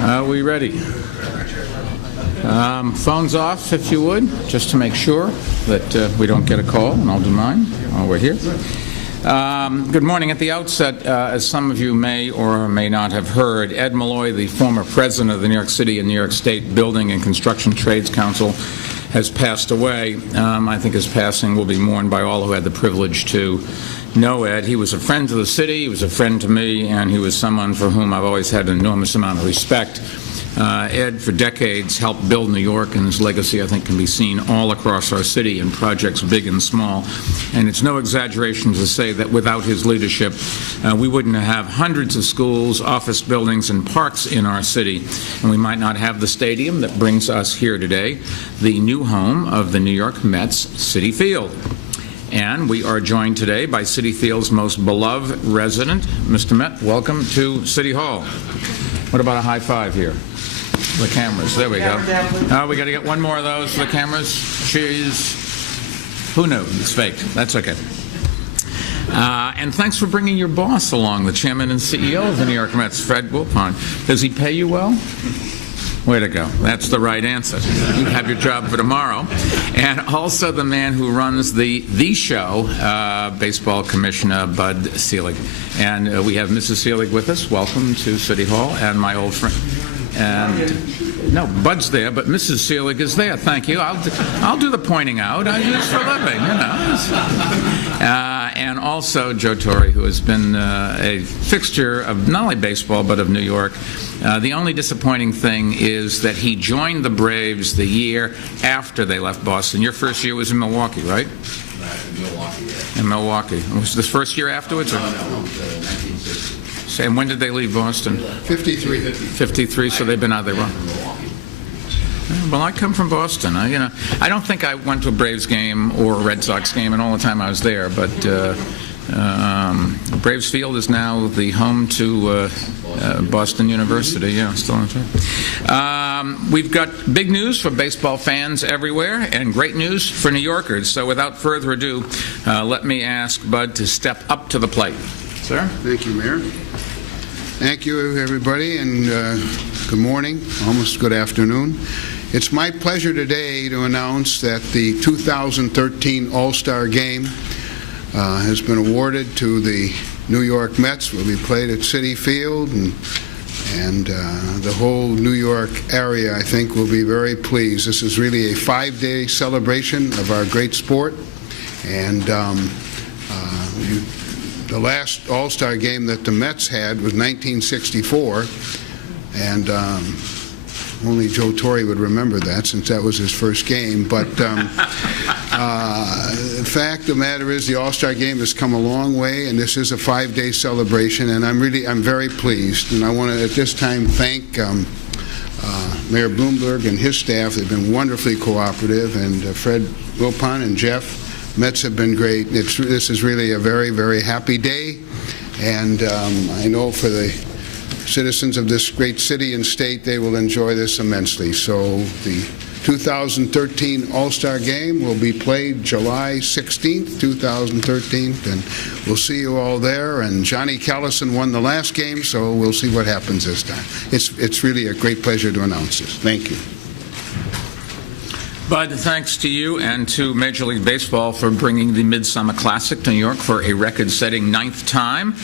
Are we ready? Phones off, if you would, just to make sure that we don't get a call, and I'll do mine while we're here. Good morning. At the outset, as some of you may or may not have heard, Ed Malloy, the former president of the New York City and New York State Building and Construction Trades Council, has passed away. I think his passing will be mourned by all who had the privilege to know Ed. He was a friend to the city, he was a friend to me, and he was someone for whom I've always had an enormous amount of respect. Ed, for decades, helped build New York, and his legacy, I think, can be seen all across our city in projects big and small. And it's no exaggeration to say that without his leadership, we wouldn't have hundreds of schools, office buildings, and parks in our city. And we might not have the stadium that brings us here today, the new home of the New York Mets, Citi Field. And we are joined today by Citi Field's most beloved resident. Mr. Met, welcome to City Hall. What about a high five here? The cameras. There we go. Oh, we got to get one more of those for the cameras. Cheers. Who knew? It's fake. That's okay. And thanks for bringing your boss along, the chairman and CEO of the New York Mets, Fred Wilpon. Does he pay you well? Way to go. That's the right answer. You have your job for tomorrow. And also the man who runs the show, Baseball Commissioner Bud Selig. And we have Mrs. Selig with us. Welcome to City Hall. And my old friend. And no, Bud's there, but Mrs. Selig is there. Thank you. I'll do the pointing out. I do this for a living, you know. And also Joe Torre, who has been a fixture of not only baseball but of New York. The only disappointing thing is that he joined the Braves the year after they left Boston. Your first year was in Milwaukee, right? In Milwaukee, yeah. In Milwaukee. Was this first year afterwards? No, 1960. And when did they leave Boston? 53. 53, so they've been out there. Well, I come from Boston. I don't think I went to a Braves game or a Red Sox game in all the time I was there, but Braves Field is now the home to Boston University. Yeah, still on track. We've got big news for baseball fans everywhere and great news for New Yorkers. So without further ado, let me ask Bud to step up to the plate. Sir? Thank you, Mayor. Thank you, everybody, and good morning, almost good afternoon. It's my pleasure today to announce that the 2013 All-Star Game has been awarded to the New York Mets. Will be played at Citi Field, and the whole New York area, I think, will be very pleased. This is really a 5-day celebration of our great sport, and the last All-Star game that the Mets had was 1964, and only Joe Torre would remember that since that was his first game. But the fact of the matter is the All-Star game has come a long way, and this is a 5-day celebration, and I'm very pleased. And I want to at this time thank Mayor Bloomberg and his staff. They've been wonderfully cooperative, and Fred Wilpon and Jeff. Mets have been great. This is really a very, very happy day, and I know for the citizens of this great city and state, they will enjoy this immensely. So the 2013 All-Star Game will be played July 16th, 2013, and we'll see you all there. And Johnny Callison won the last game, so we'll see what happens this time. It's really a great pleasure to announce this. Thank you. Bud, thanks to you and to Major League Baseball for bringing the Midsummer Classic to New York for a record-setting 9th time.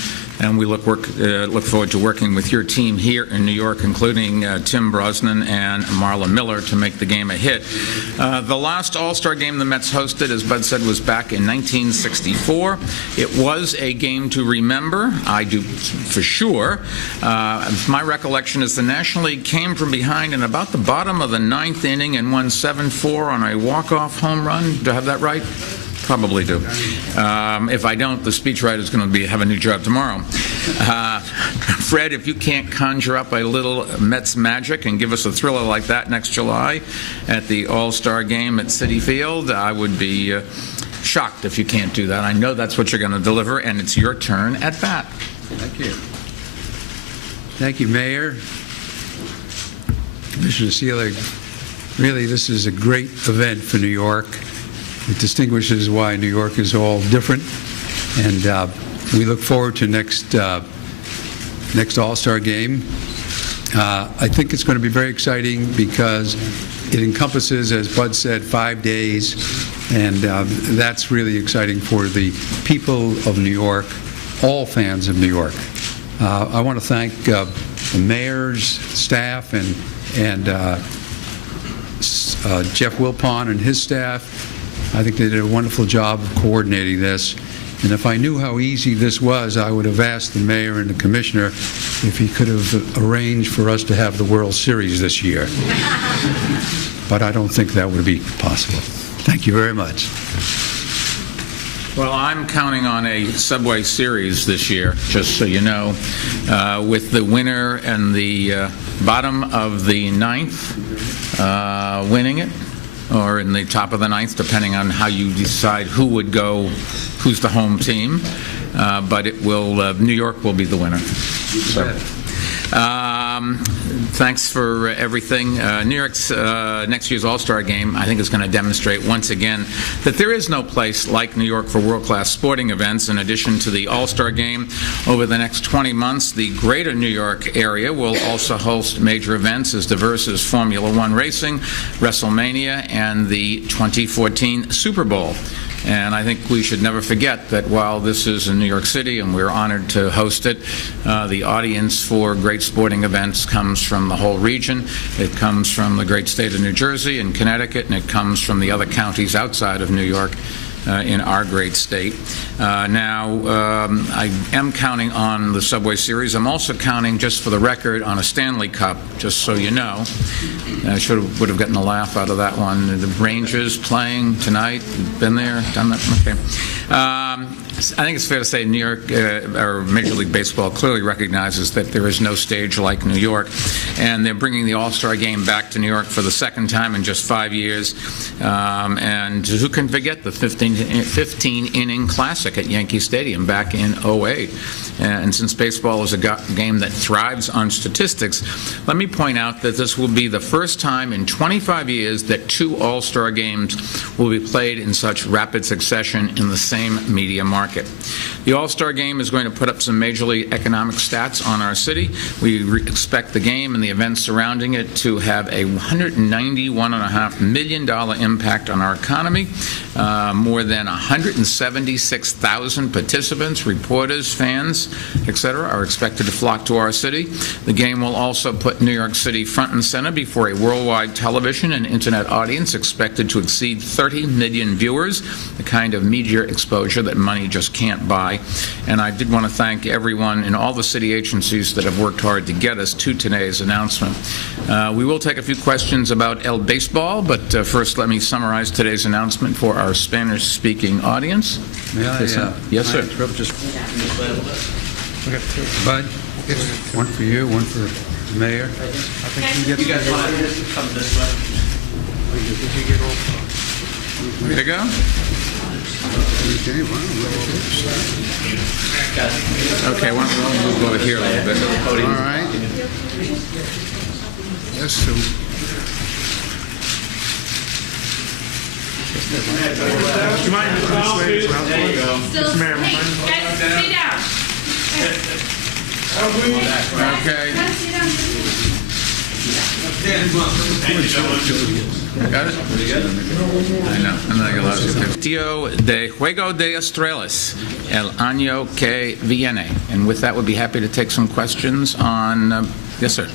And we look forward to working with your team here in New York, including Tim Brosnan and Marla Miller, to make the game a hit. The last All-Star game the Mets hosted, as Bud said, was back in 1964. It was a game to remember. I do for sure. My recollection is the National League came from behind in about the bottom of the 9th inning and won 7-4 on a walk-off home run. Do I have that right? Probably do. If I don't, the speechwriter is going to have a new job tomorrow. Fred, if you can't conjure up a little Mets magic and give us a thriller like that next July at the All-Star Game at Citi Field, I would be shocked if you can't do that. I know that's what you're going to deliver, and it's your turn at bat. Thank you. Thank you, Mayor. Commissioner Selig, Really, this is a great event for New York. It distinguishes why New York is all different, and we look forward to next All-Star Game. I think it's going to be very exciting because it encompasses, as Bud said, 5 days, and that's really exciting for the people of New York, all fans of New York. I want to thank the mayor's staff and Jeff Wilpon and his staff. I think they did a wonderful job of coordinating this. And if I knew how easy this was, I would have asked the mayor and the commissioner if he could have arranged for us to have the World Series this year. But I don't think that would be possible. Thank you very much. Well, I'm counting on a Subway Series this year, just so you know, with the winner and the bottom of the ninth winning it, or in the top of the ninth, depending on how you decide who would go, who's the home team. But it will, New York will be the winner. So, thanks for everything. New York's next year's All-Star Game, I think, is going to demonstrate once again that there is no place like New York for world-class sporting events. In addition to the All-Star Game, over the next 20 months, the greater New York area will also host major events as diverse as Formula One racing, WrestleMania, and the 2014 Super Bowl. And I think we should never forget that while this is in New York City and we're honored to host it, the audience for great sporting events comes from the whole region. It comes from the great state of New Jersey and Connecticut, and it comes from the other counties outside of New York in our great state. Now, I am counting on the Subway Series. I'm also counting, just for the record, on a Stanley Cup, just so you know. I would have gotten a laugh out of that one. The Rangers playing tonight. Been there, done that. Okay. I think it's fair to say New York, or Major League Baseball, clearly recognizes that there is no stage like New York, and they're bringing the All-Star Game back to New York for the second time in just 5 years. And who can forget the 15-inning classic at Yankee Stadium back in '08? And since baseball is a game that thrives on statistics, let me point out that this will be the first time in 25 years that 2 All-Star games will be played in such rapid succession in the same media market. The All-Star Game is going to put up some majorly economic stats on our city. We expect the game and the events surrounding it to have a $191.5 million impact on our economy. More than 176,000 participants, reporters, fans, etc., are expected to flock to our city. The game will also put New York City front and center before a worldwide television and internet audience expected to exceed 30 million viewers, the kind of media exposure that money just can't buy. And I did want to thank everyone in all the city agencies that have worked hard to get us to today's announcement. We will take a few questions about El Baseball, but first let me summarize today's announcement for our Spanish-speaking audience. May I, yes, sir. Bud, one for you, one for the mayor. You guys want to come this way? There you go. Okay, we'll move over here a little bit. All right. Yes, so. Do you mind this way as well? There you go. Mr. Mayor, Hey, guys, stay down. Okay. Got it? I know. I'm not going to allow you to. Tío de Juego de Estrellas, el año que viene. And with that, we'll be happy to take some questions on. Yes, sir.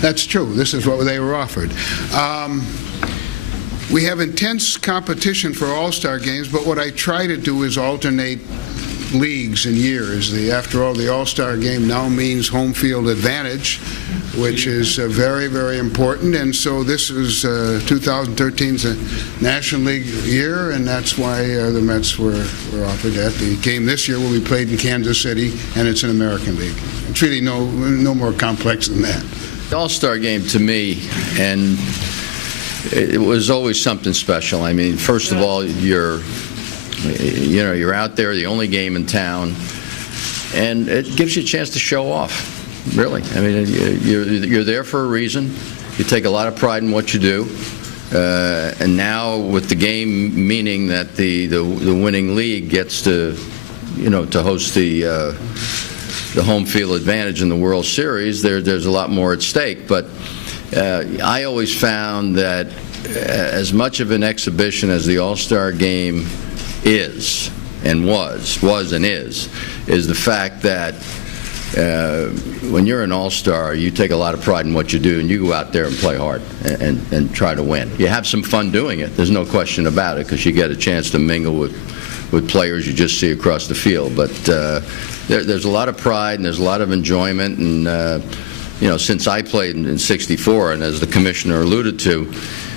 That's true. This is what they were offered. We have intense competition for All-Star games, but what I try to do is alternate leagues and years. After all, the All-Star game now means home field advantage, which is very, very important. And so this is 2013's a National League year, and that's why the Mets were offered that. The game this year will be played in Kansas City, and it's an American League. It's really no more complex than that. The All-Star Game to me, and it was always something special. I mean, first of all, you're out there, the only game in town, and it gives you a chance to show off. Really, I mean, you're there for a reason. You take a lot of pride in what you do. And now with the game meaning that the winning league gets to, to host the home field advantage in the World Series, there's a lot more at stake. But I always found that as much of an exhibition as the All-Star Game is and was and is the fact that when you're an all-star, you take a lot of pride in what you do, and you go out there and play hard and try to win. You have some fun doing it. There's no question about it, because you get a chance to mingle with players you just see across the field. But there's a lot of pride and there's a lot of enjoyment. And since I played in '64, and as the commissioner alluded to,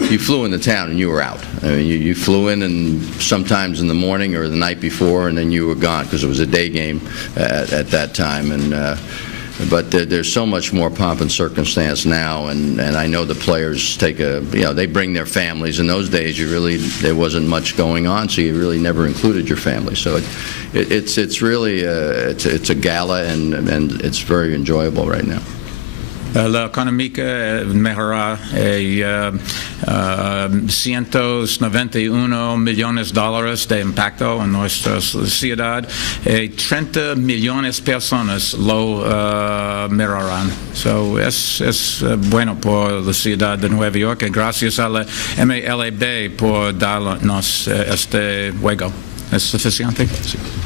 you flew into town and you were out. I mean, you flew in, and sometimes in the morning or the night before, and then you were gone, because it was a day game at that time. And but there's so much more pomp and circumstance now, and I know the players take they bring their families. In those days, there wasn't much going on, so you really never included your family. So it's really it's a gala, and it's very enjoyable right now. La económica mejorará $191 millones de impacto en nuestra ciudad. 30 millones de personas lo mirarán. So es bueno por la ciudad de Nueva York, y gracias a la MLB por darnos este juego. ¿Es suficiente? Sí.